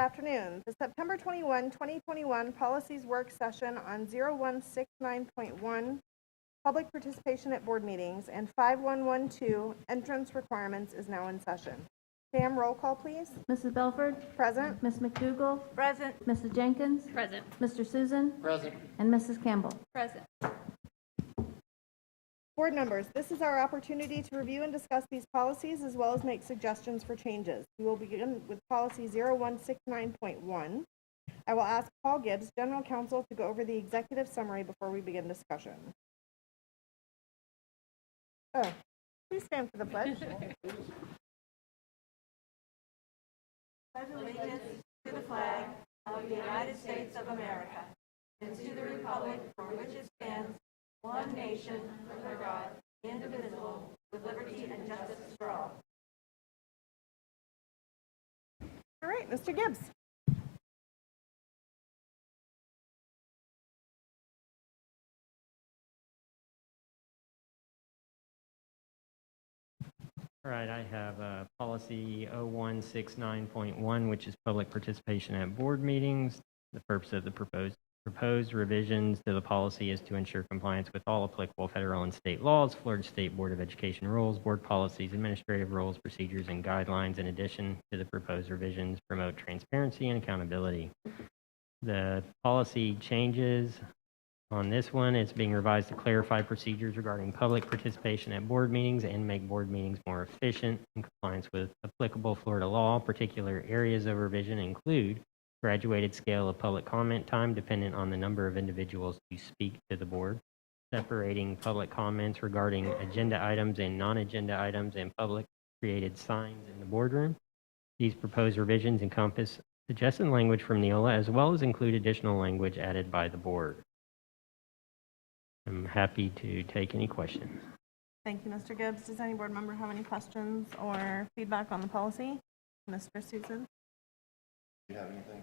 afternoon. The September 21, 2021 Policies Work Session on 0169.1 Public Participation at Board Meetings and 5112 Entrance Requirements is now in session. Pam, roll call, please. Mrs. Belford? Present. Ms. McDougall? Present. Mrs. Jenkins? Present. Mr. Susin? Present. And Mrs. Campbell? Present. Board members, this is our opportunity to review and discuss these policies as well as make suggestions for changes. We will begin with policy 0169.1. I will ask Paul Gibbs, General Counsel, to go over the executive summary before we begin discussion. Oh, please stand for the pledge. Allegiance to the flag of the United States of America and to the republic for which it stands, one nation, under God, indivisible, with liberty and justice for all. All right, Mr. Gibbs. All right, I have policy 0169.1, which is public participation at board meetings. The purpose of the proposed revisions to the policy is to ensure compliance with all applicable federal and state laws, Florida State Board of Education rules, board policies, administrative rules, procedures, and guidelines. In addition to the proposed revisions, promote transparency and accountability. The policy changes on this one, it's being revised to clarify procedures regarding public participation at board meetings and make board meetings more efficient in compliance with applicable Florida law. Particular areas of revision include graduated scale of public comment time dependent on the number of individuals who speak to the board, separating public comments regarding agenda items and non-agenda items, and public created signs in the boardroom. These proposed revisions encompass suggested language from Neola as well as include additional language added by the board. I'm happy to take any questions. Thank you, Mr. Gibbs. Does any board member have any questions or feedback on the policy? Mr. Susin? Do you have anything?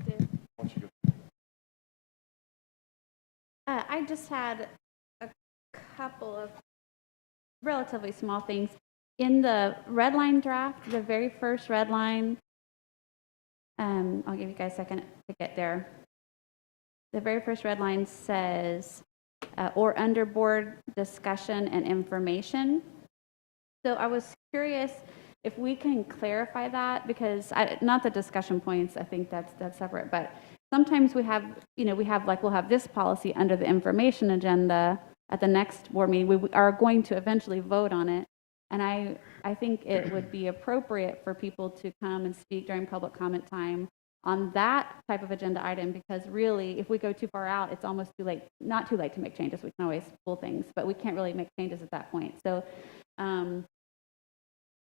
I do. Why don't you go? I just had a couple of relatively small things. In the red line draft, the very first red line, I'll give you guys a second to get there. The very first red line says, or under board discussion and information. So I was curious if we can clarify that, because not the discussion points, I think that's separate, but sometimes we have, we'll have this policy under the information agenda at the next board meeting. We are going to eventually vote on it. And I think it would be appropriate for people to come and speak during public comment time on that type of agenda item, because really, if we go too far out, it's almost too late, not too late to make changes. We can always pull things, but we can't really make changes at that point. So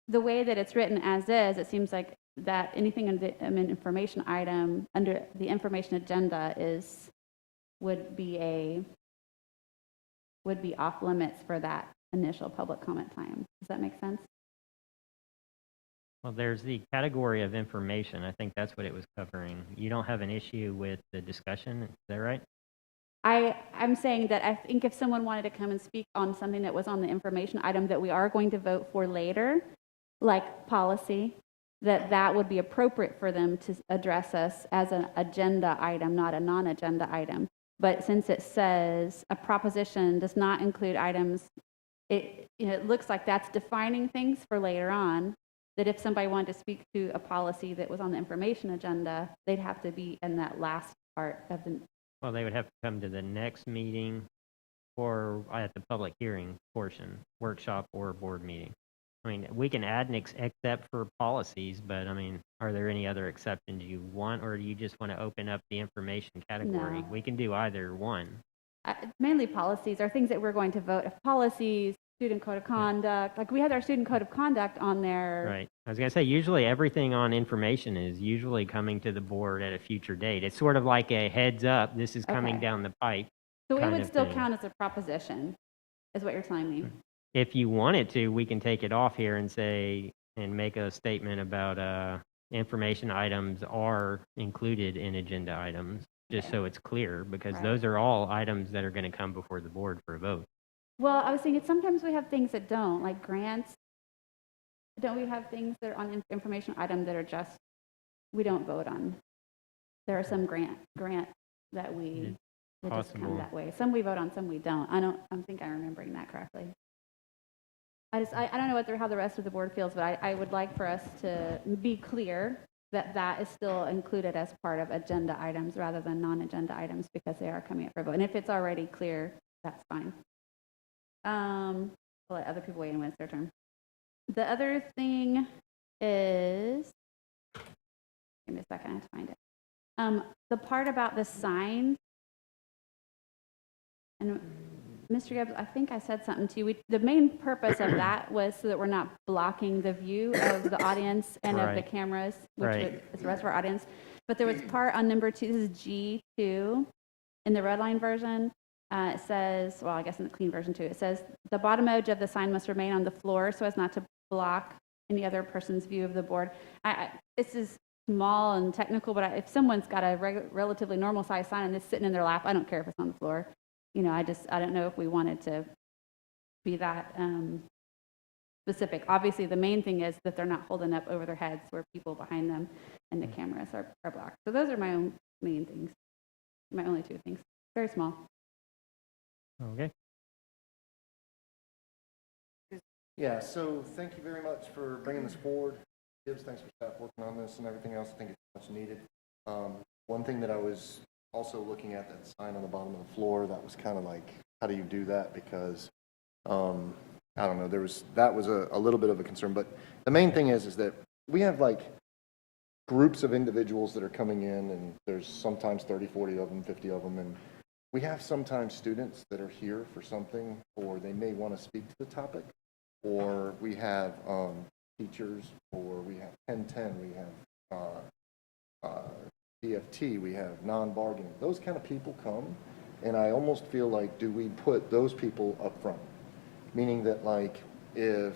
the way that it's written as is, it seems like that anything in the information item under the information agenda would be off limits for that initial public comment time. Does that make sense? Well, there's the category of information. I think that's what it was covering. You don't have an issue with the discussion, is that right? I'm saying that I think if someone wanted to come and speak on something that was on the information item that we are going to vote for later, like policy, that would be appropriate for them to address us as an agenda item, not a non-agenda item. But since it says a proposition does not include items, it looks like that's defining things for later on, that if somebody wanted to speak to a policy that was on the information agenda, they'd have to be in that last part of the... Well, they would have to come to the next meeting or at the public hearing portion, workshop or board meeting. I mean, we can add an except for policies, but I mean, are there any other exceptions you want, or do you just want to open up the information category? No. We can do either one. Mainly policies are things that we're going to vote. If policies, student code of conduct, like we had our student code of conduct on there. Right. I was going to say, usually everything on information is usually coming to the board at a future date. It's sort of like a heads up, this is coming down the pipe. So it would still count as a proposition, is what you're telling me. If you wanted to, we can take it off here and say, and make a statement about information items are included in agenda items, just so it's clear, because those are all items that are going to come before the board for a vote. Well, I was thinking sometimes we have things that don't, like grants. Don't we have things that are on information item that are just we don't vote on. There are some grant that we, they just come Possible. that way. Some we vote on, some we don't. I think I'm remembering that correctly. I don't know how the rest of the board feels, but I would like for us to be clear that that is still included as part of agenda items rather than non-agenda items because they are coming up for vote. And if it's already clear, that's fine. We'll let other people weigh in when it's their turn. The other thing is, give me a second, I have to find it. The part about the sign, and Mr. Gibbs, I think I said something to you. The main purpose of that was so that we're not blocking the view of the audience and of the Right. cameras, which Right. is the rest of our audience. But there was part on number 2, this is G2, in the red line version. It says, well, I guess in the clean version too, it says the bottom edge of the sign must remain on the floor so as not to block any other person's view of the board. This is small and technical, but if someone's got a relatively normal size sign and it's sitting in their lap, I don't care if it's on the floor. You know, I don't know if we wanted to be that specific. Obviously, the main thing is that they're not holding up over their heads where people behind them and the cameras are blocked. So those are my own main things, my only 2 things. Very small. Okay. Yeah, so thank you very much for bringing this forward. Gibbs, thanks for staff working on this and everything else. I think it's much needed. One thing that I was also looking at, that sign on the bottom of the floor, that was kind of like, how do you do that? Because, I don't know, that was a little bit of a concern. But the main thing is that we have like groups of individuals that are coming in, and there's sometimes 30, 40 of them, 50 of them, and we have sometimes students that are here for something, or they may want to speak to the topic, or we have teachers, or we have 1010, we have DFT, we have non-bargaining. Those kind of people come, and I almost feel like, do we put those people up front? Meaning that, like, if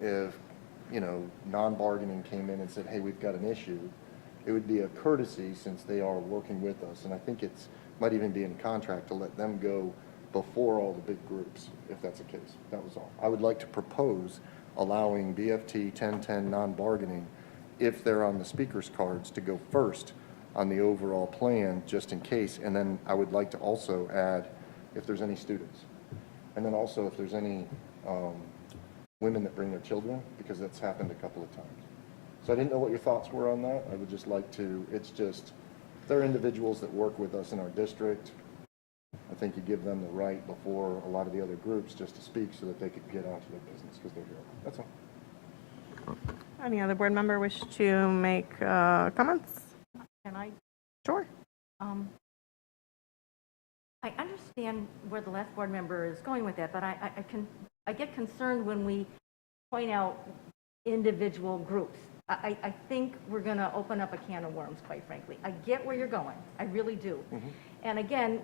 you know, non-bargaining came in and said, hey, we've got an issue, it would be a courtesy, since they are working with us, and I think it's might even be in contract to let them go before all the big groups, if that's the case. That was all. I would like to propose allowing BFT 1010 non-bargaining, if they're on the speaker's cards, to go first on the overall plan, just in case. And then I would like to also add if there's any students. And then also if there's any women that bring their children, because that's happened a couple of times. So I didn't know what your thoughts were on that. I would just like to, it's just, they're individuals that work with us in our district. I think you give them the right before a lot of the other groups just to speak so that they could get onto their business because they're here. That's all. Any other board member wish to make comments? Can I? Sure. I understand where the last board member is going with that, but I get concerned when we point out individual groups. I think we're going to open up a can of worms, quite frankly. I get where you're going. I really do. Mm-hmm. And again,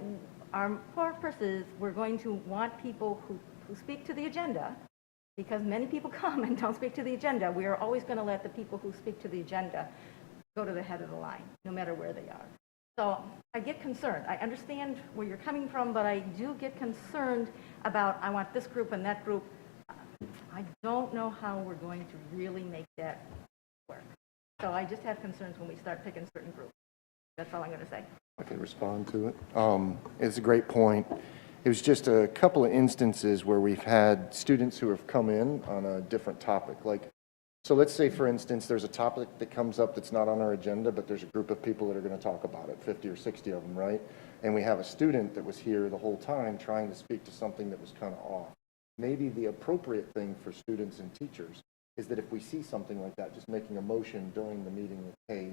our purpose is we're going to want people who speak to the agenda, because many people come and don't speak to the agenda. We are always going to let the people who speak to the agenda go to the head of the line, no matter where they are. So I get concerned. I understand where you're coming from, but I do get concerned about, I want this group and that group. I don't know how we're going to really make that work. So I just have concerns when we start picking certain groups. That's all I'm going to say. I can respond to it. It's a great point. It was just a couple of instances where we've had students who have come in on a different topic. Like, so let's say, for instance, there's a topic that comes up that's not on our agenda, but there's a group of people that are going to talk about it, 50 or 60 of them, right? And we have a student that was here the whole time trying to speak to something that was kind of off. Maybe the appropriate thing for students and teachers is that if we see something like that, just making a motion during the meeting that, hey,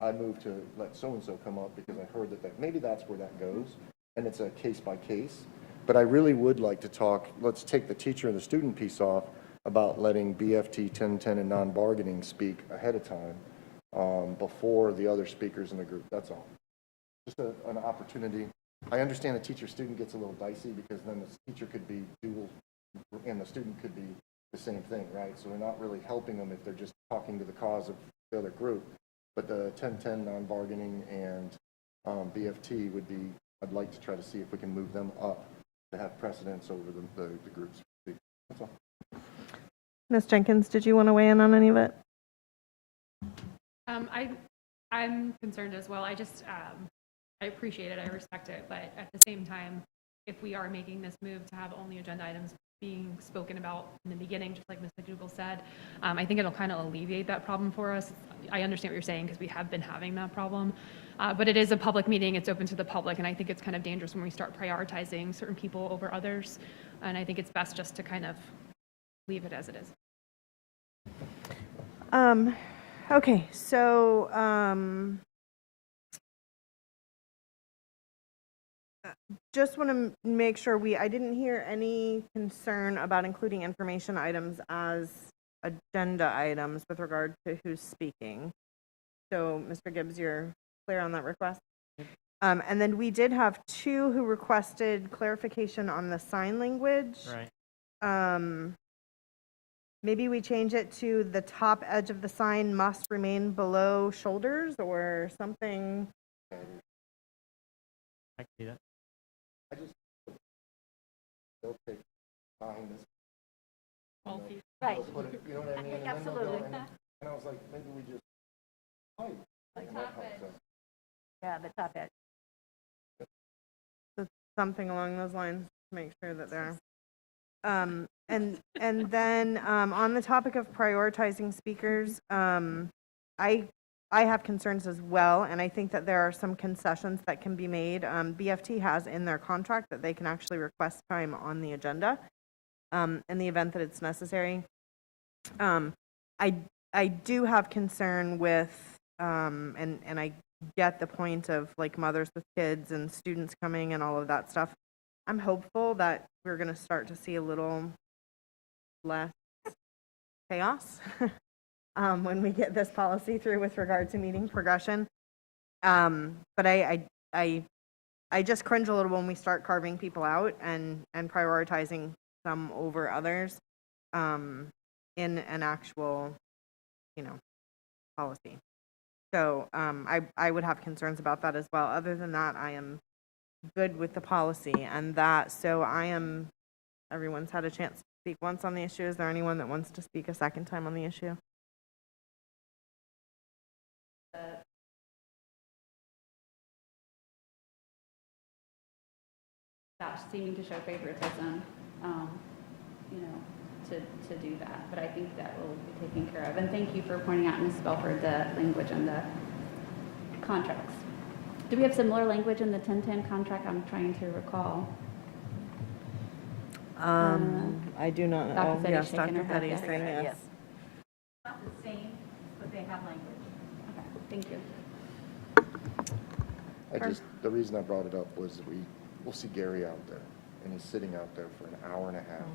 I move to let so-and-so come up because I heard that maybe that's where that goes, and it's a case by case. But I really would like to talk, let's take the teacher and the student piece off, about letting BFT 1010 and non-bargaining speak ahead of time before the other speakers in the group. That's all. Just an opportunity. I understand the teacher-student gets a little dicey because then the teacher could be dual and the student could be the same thing, right? So we're not really helping them if they're just talking to the cause of the other group. But the 1010 non-bargaining and BFT would be, I'd like to try to see if we can move them up to have precedence over the groups. That's all. Ms. Jenkins, did you want to weigh in on any of it? I'm concerned as well. I just, I appreciate it, I respect it, but at the same time, if we are making this move to have only agenda items being spoken about in the beginning, just like Ms. McDougall said, I think it'll kind of alleviate that problem for us. I understand what you're saying because we have been having that problem, but it is a public meeting, it's open to the public, and I think it's kind of dangerous when we start prioritizing certain people over others, and I think it's best just to kind of leave it as it is. Okay, so, just want to make sure I didn't hear any concern about including information items as agenda items with regard to who's speaking. So, Mr. Gibbs, you're clear on that request? And then we did have 2 who requested clarification on the sign language. Right. Maybe we change it to the top edge of the sign must remain below shoulders or something. I can do that. I just, they'll take behind this. Right. They'll put it, you know what I mean? And then they'll go, Absolutely. and I was like, maybe we just fight. Like And that top helps edge. us. Yeah, the top edge. Something along those lines to make sure that they're. And then on the topic of prioritizing speakers, I have concerns as well, and I think that there are some concessions that can be made. BFT has in their contract that they can actually request time on the agenda in the event that it's necessary. I do have concern with, and I get the point of like mothers with kids and students coming and all of that stuff. I'm hopeful that we're going to start to see a little less chaos when we get this policy through with regard to meeting progression. But I just cringe a little when we start carving people out and prioritizing some over others in an actual, policy. So I would have concerns about that as well. Other than that, I am good with the policy and that. So everyone's had a chance to speak once on the issue. Is there anyone that wants to speak a second time on the issue? Not seeming to show favoritism, to do that, but I think that will be taken care of. And thank you for pointing out, Ms. Belford, the language and the contracts. Do we have similar language in the 1010 contract? I'm trying to recall. I do not know. Dr. Fetty's Yes, shaking her Dr. head, Fetty is yes. saying yes. Not the same, but they have language. Okay, thank you. The reason I brought it up was that we'll see Gary out there, and he's sitting out there for an hour and a half.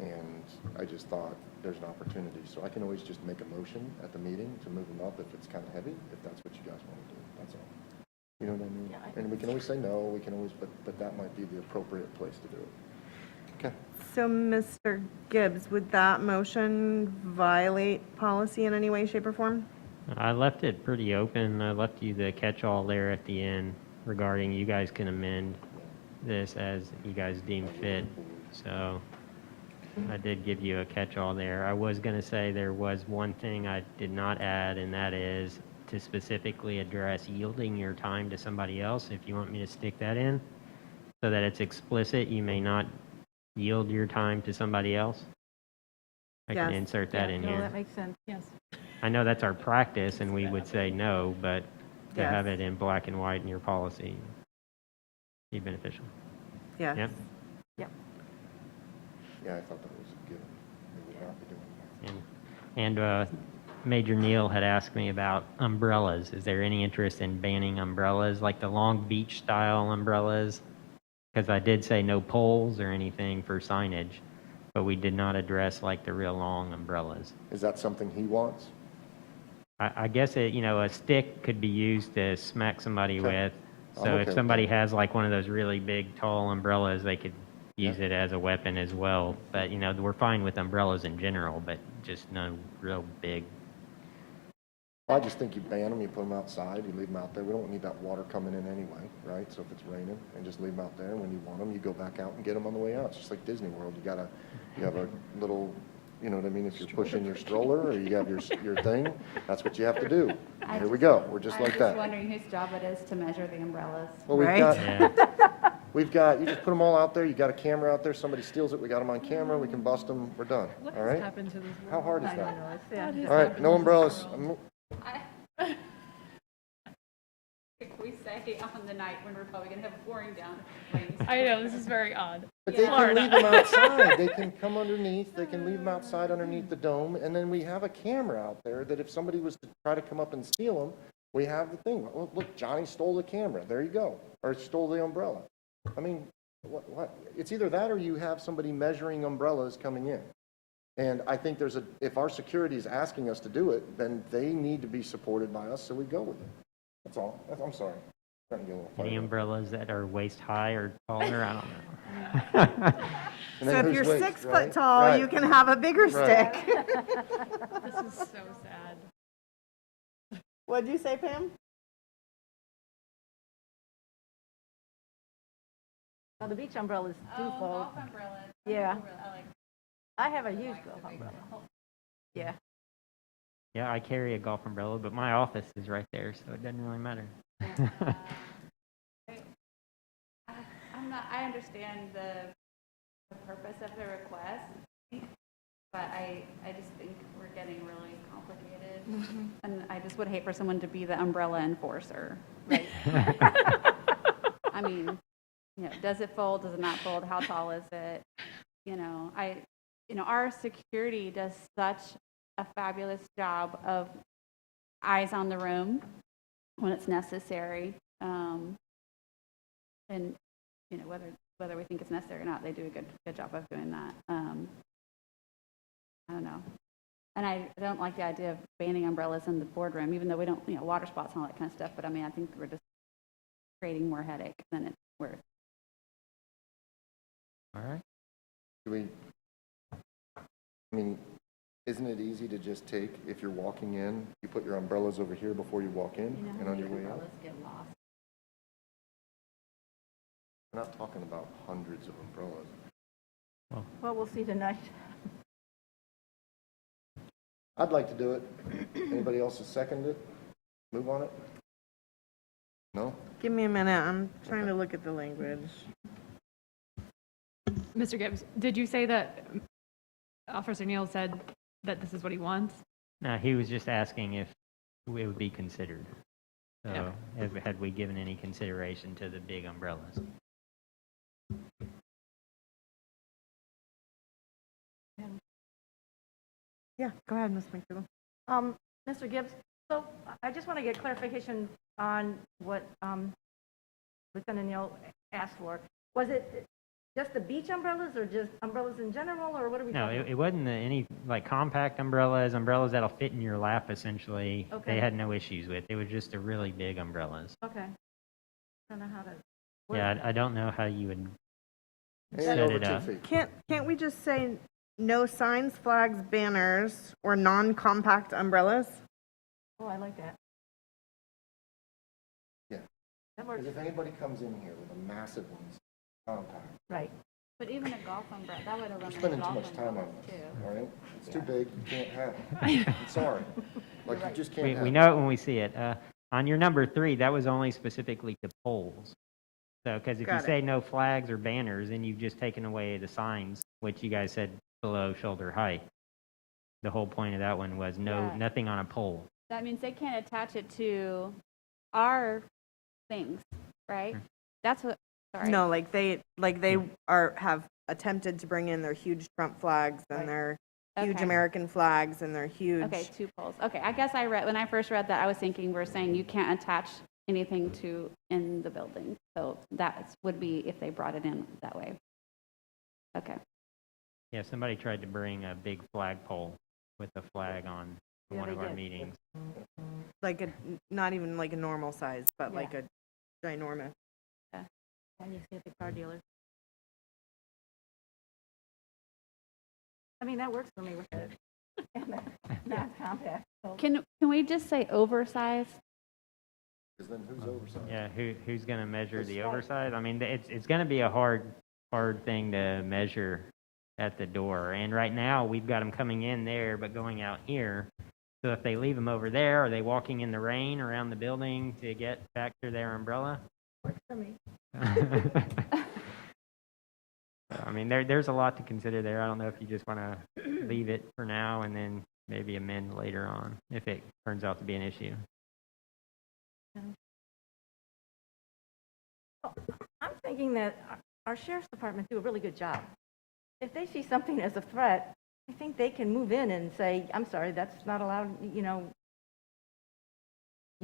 And I just thought there's an opportunity. So I can always just make a motion at the meeting to move him up if it's kind of heavy, if that's what you guys want to do. That's all. You know what I mean? Yeah, And we can always say no, we can always, but that might be the appropriate place to do it. Okay. So, Mr. Gibbs, would that motion violate policy in any way, shape, or form? I left it pretty open. I left you the catch-all there at the end regarding you guys can amend this as you guys deem fit. So I did give you a catch-all there. I was going to say there was one thing I did not add, and that is to specifically address yielding your time to somebody else. If you want me to stick that in so that it's explicit, you may not yield your time to somebody else. I can Yes. insert that in No, here. that makes sense. Yes. I know that's our practice, and we would say no, but to Yes. have it in black and white in your policy be beneficial. Yes. Yep. Yeah, I thought that was good. We would not be doing that. And Major Neal had asked me about umbrellas. Is there any interest in banning umbrellas, like the Long Beach style umbrellas? Because I did say no poles or anything for signage, but we did not address like the real long umbrellas. Is that something he wants? I guess a stick could be used to smack somebody Okay. with. I'm So okay if with somebody that. has like one of those really big, tall umbrellas, they could use it as a weapon as well. But we're fine with umbrellas in general, but just no real big. I just think you ban them, you put them outside, you leave them out there. We don't need that water coming in anyway, right? So if it's raining, and just leave them out there, and when you want them, you go back out and get them on the way out. It's just like Disney World. You have a little you know what I mean? If you're pushing your stroller or you have your thing, that's what you have to do. Here we go. We're just like I'm that. just wondering whose job it is to measure the umbrellas. Well, we've Right? got, Yeah. you just put them all out there. You got a camera out there. Somebody steals it. We got them on camera. We can bust them. We're done. What All has right? happened to this How world? hard is I don't that? know. What has All right, happened no to this umbrellas. world? If we say on the night when we're probably gonna have pouring down, if it rains. I know, this is very odd. But they can Florida. leave them outside. They can come underneath. They can leave them outside underneath the dome. And then we have a camera out there that if somebody was to try to come up and steal them, we have the thing. Oh, look, Johnny stole the camera. There you go. Or stole the umbrella. I mean, what? It's either that or you have somebody measuring umbrellas coming in. And I think if our security is asking us to do it, then they need to be supported by us, so we go with it. That's all. I'm sorry. I'm trying to get a little Any fired up. umbrellas that are waist high or taller, I don't know. And So then if who's you're waist, 6 right? foot tall, Right. you can have a bigger Right. stick. This is so sad. What'd you say, Pam? Well, the beach umbrella is twofold. golf umbrellas. Yeah. I like I have a huge golf umbrella. Yeah. Yeah, I carry a golf umbrella, but my office is right there, so it doesn't really matter. I understand the purpose of the request, but I just think we're getting really complicated. And I just would hate for someone to be the umbrella enforcer, right? I mean, does it fold, does it not fold, how tall is it? Our security does such a fabulous job of eyes on the room when it's necessary. And whether we think it's necessary or not, they do a good job of doing that. I don't know. And I don't like the idea of banning umbrellas in the boardroom, even though we don't, water spots and all that kind of stuff. But I mean, I think we're just creating more headache than it's worth. All right. Isn't it easy to just take, if you're walking in, you put your umbrellas over here before you walk in and on your way out? Umbrellas get lost. We're not talking about hundreds of umbrellas. Well, we'll see tonight. I'd like to do it. Anybody else has seconded it? Move on it? No? Give me a minute. I'm trying to look at the language. Mr. Gibbs, did you say that Officer Neal said that this is what he wants? No, he was just asking if it would be considered. So had we given any consideration to the big umbrellas? Yeah, go ahead, Ms. McDougal. Mr. Gibbs, so I just want to get clarification on what Lieutenant Neal asked for. Was it just the beach umbrellas or just umbrellas in general, or what are we No, talking about? it wasn't any compact umbrellas that'll fit in your lap essentially. Okay. They had no issues with. It was just a really big umbrellas. Okay. I don't know how to. Yeah, I don't know how you would Anything set over it 2 up. feet. Can't we just say no signs, flags, banners, or non-compact umbrellas? Oh, I like that. Yeah. That works. Because if anybody comes in here with a massive one, compact, Right. But even a golf umbrella, that would you're eliminate spending too golf much time on umbrellas this, too. all right? It's too big, you can't have it. I'm sorry. Like, you just can't have We it. know it when we see it. On your number 3, that was only specifically to poles. So, because if you Got it. say no flags or banners, then you've just taken away the signs, which you guys said below shoulder height. The whole point of that one was Yeah. nothing on a pole. That means they can't attach it to our things, right? That's what, sorry. No, they have attempted to bring in their huge Trump flags and their huge Okay. American flags and their huge. Okay, 2 poles. Okay, I guess when I first read that, I was thinking we're saying you can't attach anything to in the building. So that would be if they brought it in that way. Okay. Yeah, somebody tried to bring a big flagpole with a flag on Yeah, one they of our did. meetings. Not even like a normal size, but Yeah. like a ginormous. And you see at the car dealer. I mean, that works for me with it. Not compact. So. Can we just say oversized? Because then who's oversized? Yeah, who's going to measure the oversize? I mean, it's going to be a hard thing to measure at the door. And right now, we've got them coming in there, but going out here. So if they leave them over there, are they walking in the rain around the building to get back to their umbrella? Works for me. I mean, there's a lot to consider there. I don't know if you just want to leave it for now and then maybe amend later on if it turns out to be an issue. Well, I'm thinking that our sheriff's department do a really good job. If they see something as a threat, I think they can move in and say, I'm sorry, that's not allowed, you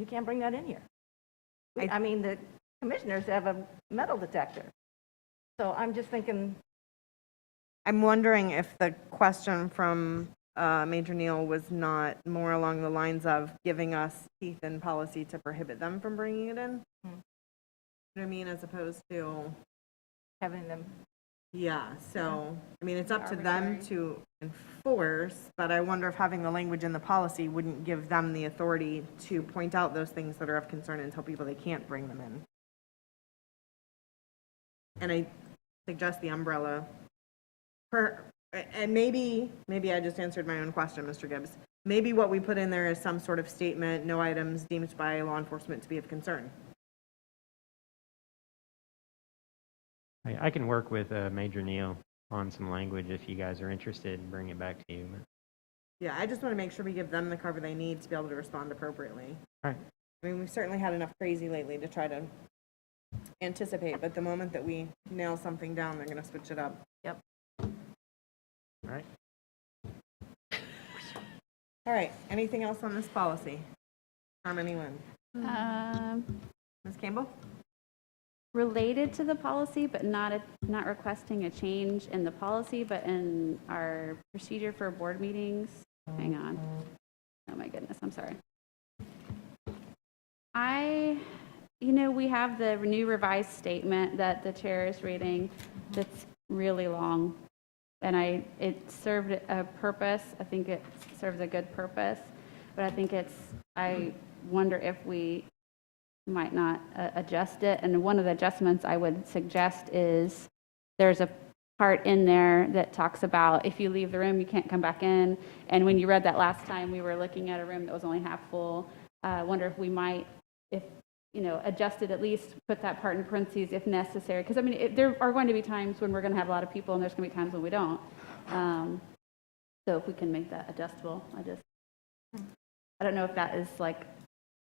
can't bring that in here. I mean, the commissioners have a metal detector. So I'm just thinking, I'm wondering if the question from Major Neal was not more along the lines of giving us teeth in policy to prohibit them from bringing it in. You know what I mean, as opposed to, having them, yeah, so, I mean, it's up to them to enforce, but I wonder if having the language in the policy wouldn't give them the authority to point out those things that are of concern and tell people they can't bring them in. And I suggest the umbrella, and maybe I just answered my own question, Mr. Gibbs. Maybe what we put in there is some sort of statement, no items deemed by law enforcement to be of concern. I can work with Major Neal on some language if you guys are interested and bring it back to you. Yeah, I just want to make sure we give them the cover they need to be able to respond appropriately. All right. I mean, we've certainly had enough crazy lately to try to anticipate, but the moment that we nail something down, they're going to switch it up. yep. All right. All right, anything else on this policy? From anyone? Ms. Campbell? Related to the policy, but not requesting a change in the policy, but in our procedure for board meetings. Hang on. Oh my goodness, I'm sorry. We have the new revised statement that the chair is reading that's really long. And it served a purpose. I think it serves a good purpose. But I wonder if we might not adjust it. And one of the adjustments I would suggest is there's a part in there that talks about if you leave the room, you can't come back in. And when you read that last time, we were looking at a room that was only half full. I wonder if we might, adjust it, at least put that part in parentheses if necessary. Because, there are going to be times when we're going to have a lot of people, and there's going to be times when we don't. So if we can make that adjustable, I don't know if that is like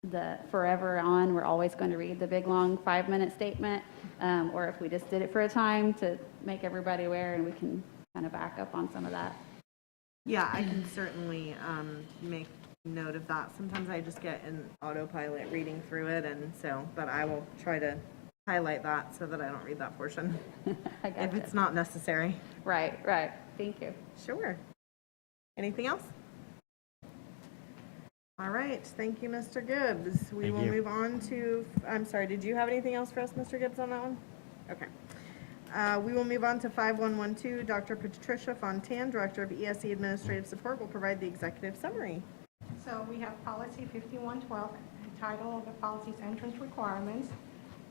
the forever on, we're always going to read the big, long 5-minute statement, or if we just did it for a time to make everybody aware, and we can kind of back up on some of that. Yeah, I can certainly make note of that. Sometimes I just get an autopilot reading through it, but I will try to highlight that so that I don't read that portion I gotcha. if it's not necessary. Right. Thank you. Sure. Anything else? All right, thank you, Mr. Gibbs. We Thank will you. move on to, I'm sorry, did you have anything else for us, Mr. Gibbs, on that one? Okay. We will move on to 5112. Dr. Patricia Fontan, Director of ESE Administrative Support, will provide the executive summary. So we have policy 5112, entitled the policy's entrance requirements.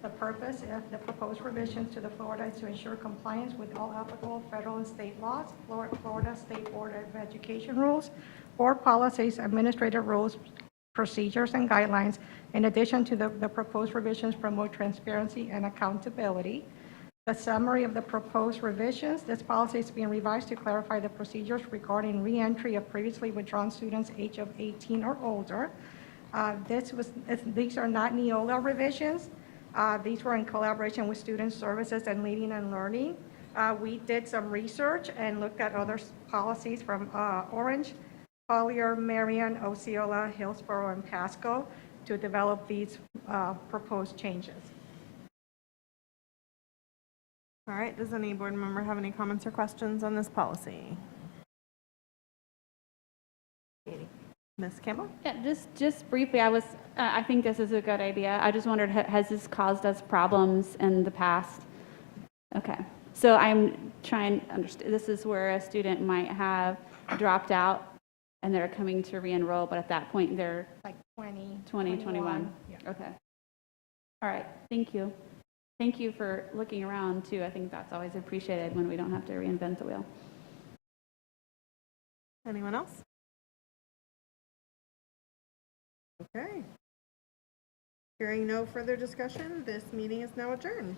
The purpose of the proposed revisions to the Florida is to ensure compliance with all applicable federal and state laws, Florida State Board of Education rules, board policies, administrative rules, procedures, and guidelines. In addition to the proposed revisions, promote transparency and accountability. The summary of the proposed revisions: this policy is being revised to clarify the procedures regarding reentry of previously withdrawn students age of 18 or older. These are not Neola revisions. These were in collaboration with Student Services and Leading and Learning. We did some research and looked at other policies from Orange, Collier, Marion, Osceola, Hillsborough, and Pasco to develop these proposed changes. All right, does any board member have any comments or questions on this policy? Ms. Campbell? Yeah, just briefly, I think this is a good idea. I just wondered, has this caused us problems in the past? Okay, so I'm trying to understand, this is where a student might have dropped out and they're coming to re-enroll, but at that point they're Like 20, 21. Yeah. Okay. All right, thank you. Thank you for looking around too. I think that's always appreciated when we don't have to reinvent the wheel. Anyone else? Okay. Hearing no further discussion, this meeting is now adjourned.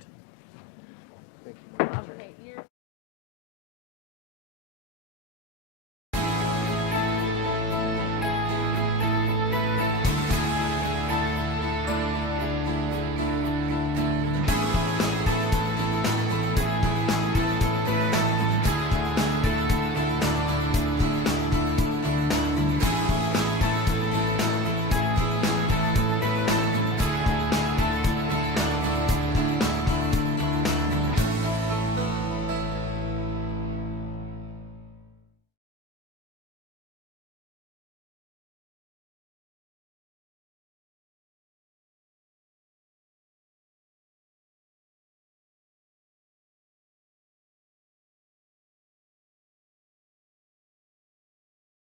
Thank you. Okay, you're